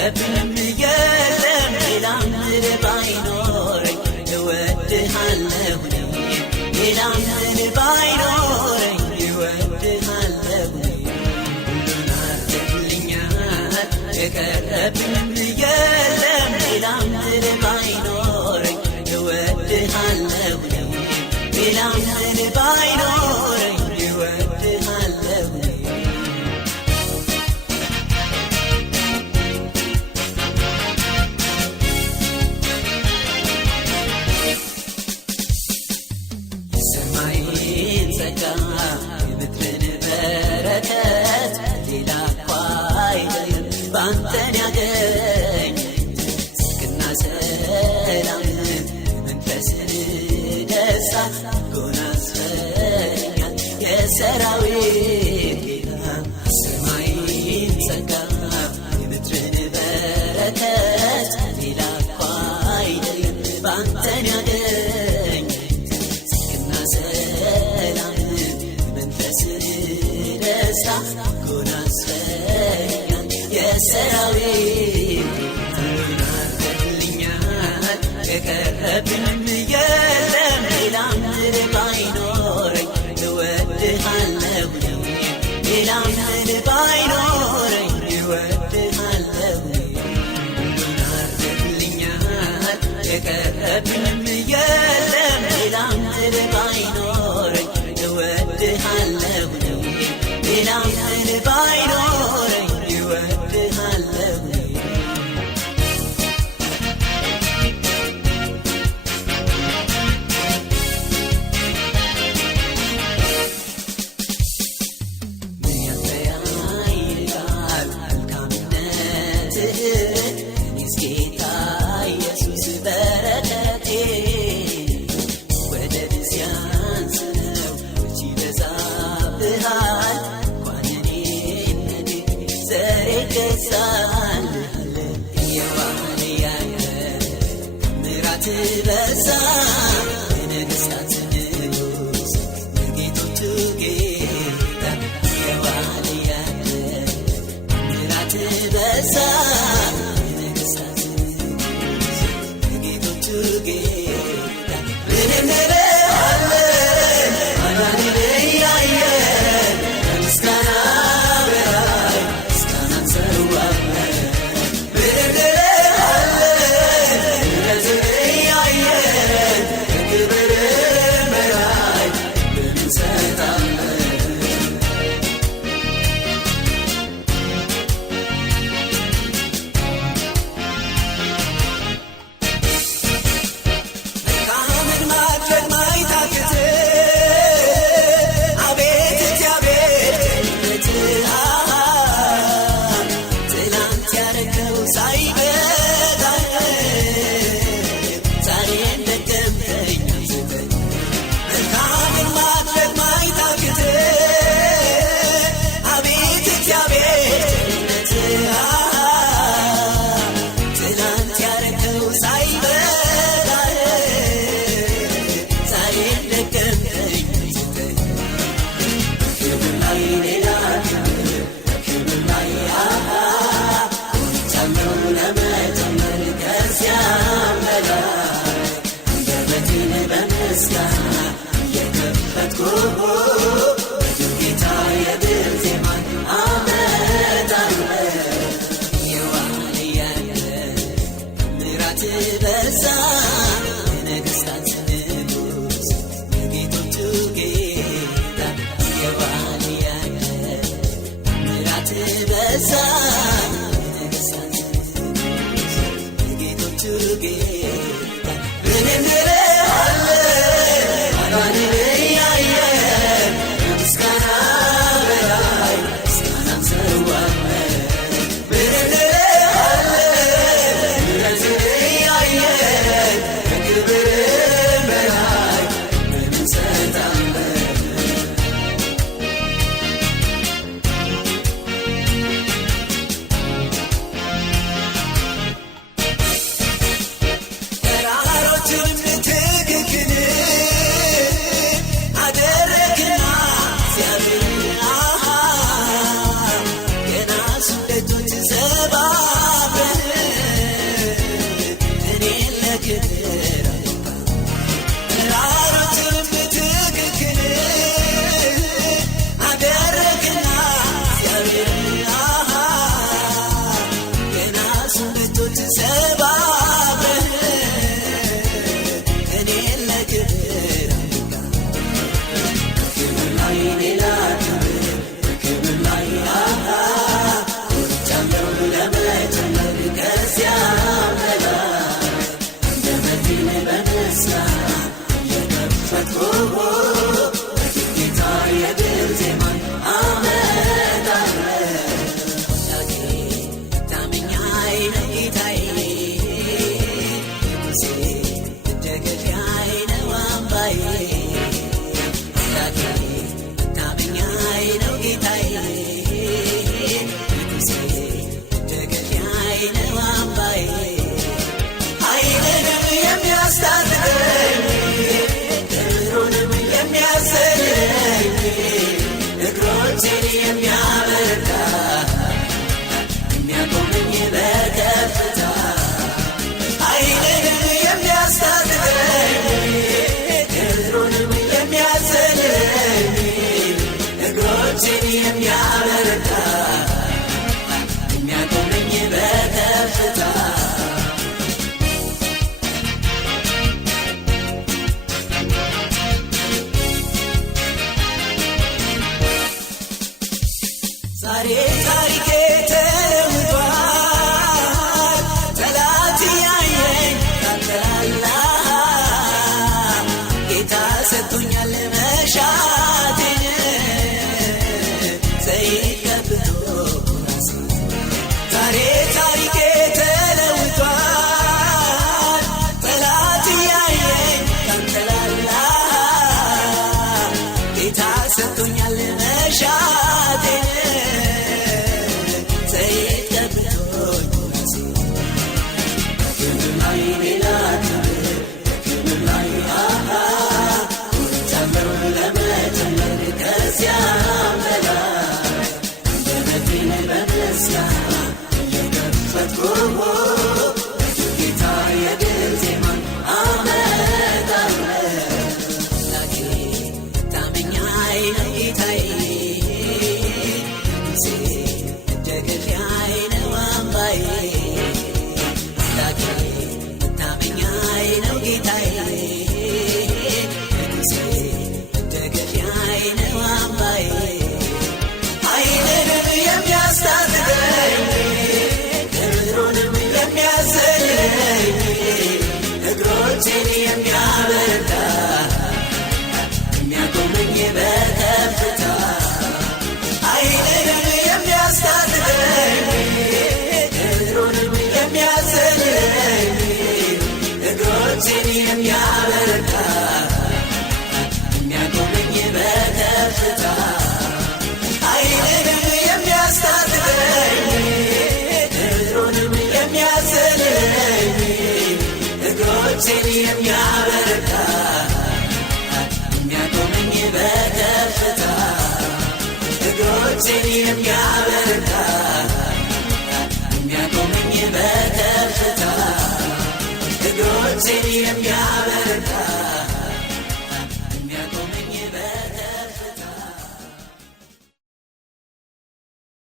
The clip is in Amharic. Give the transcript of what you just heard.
የቀረብንም የለም ሌላ ምን ባይኖረኝ እወድሃለሁ ሌላ ምን ባይኖረኝ እወድሃለሁ ሁሉን አድርግልኛል የቀረብንም የለም ሌላ ምን ባይኖረኝ እወድሃለሁ ሌላ ምን ባይኖረኝ እወድሃለሁ የሰማይን ጸጋ የምድርን በረከት ሌላ እኮ አይደለም ባንተን ያገኘሁት ጽድቅና ሰላም መንፈስን ደስታ ጎናጽፈኛል የሰራዊት ጌታ የሰማይን ጸጋ የምድርን በረከት ሌላ እኮ አይደለም ባንተን ያገኘሁት ጽድቅና ሰላም መንፈስን ደስታ ጎናጽፈኛል የሰራዊት ሁሉን አድርግልኛል የቀረብንም የለም ሌላ ምን ባይኖረኝ እወድሃለሁ ሌላ ምን ባይኖረኝ እወድሃለሁ ሁሉን አድርግልኛል የቀረብንም የለም ሌላ ምን ባይኖረኝ እወድሃለሁ ሌላ ምን ባይኖረኝ እወድሃለሁ በዛ የነገሥታት ንጉሥ የጌቶቹ ጌታ የዋልያ ምሕረት በዛ የነገሥታት ንጉሥ የጌቶቹ ጌታ ምንም እንለዋለን ማዳንን እያየን ከምስጋና በላይ ምስጋናን እንሰዋለን ምንም ንጉሴ መደገፊያዬ ነው አምባዬ ኃይልንም የሚያስታጥቀኝ ክብሩንም የሚያሰለኝ እግሮቼን የሚያበረታ የሚያቆመኝ በከፍታ ኃይልንም የሚያስታጥቀኝ ክብሩንም የሚያሰለኝ እግሮቼን የሚያበረታ የሚያቆመኝ በከፍታ ዛሬ ታሪኬ ተለውጧል ጠላት ያየኝ ታተላላ ጌታ ሰጥቶኛል መሻቴን ዘይት ቀብቶ ዛሬ ታሪኬ ተለውጧል ጠላት ያየኝ ታተላላ ጌታ ሰጥቶኛል መሻቴን እግሮቼን የሚያበረታ የሚያቆመኝ በከፍታ ኃይልንም የሚያስታጥቀኝ ክብሩንም የሚያሰለኝ እግሮቼን የሚያበረታ የሚያቆመኝ በከፍታ ኃይልንም የሚያስታጥቀኝ ክብሩንም የሚያሰለኝ እግሮቼን የሚያበረታ የሚያቆመኝ በከፍታ እግሮቼን የሚያበረታ የሚያቆመኝ በከፍታ እግሮቼን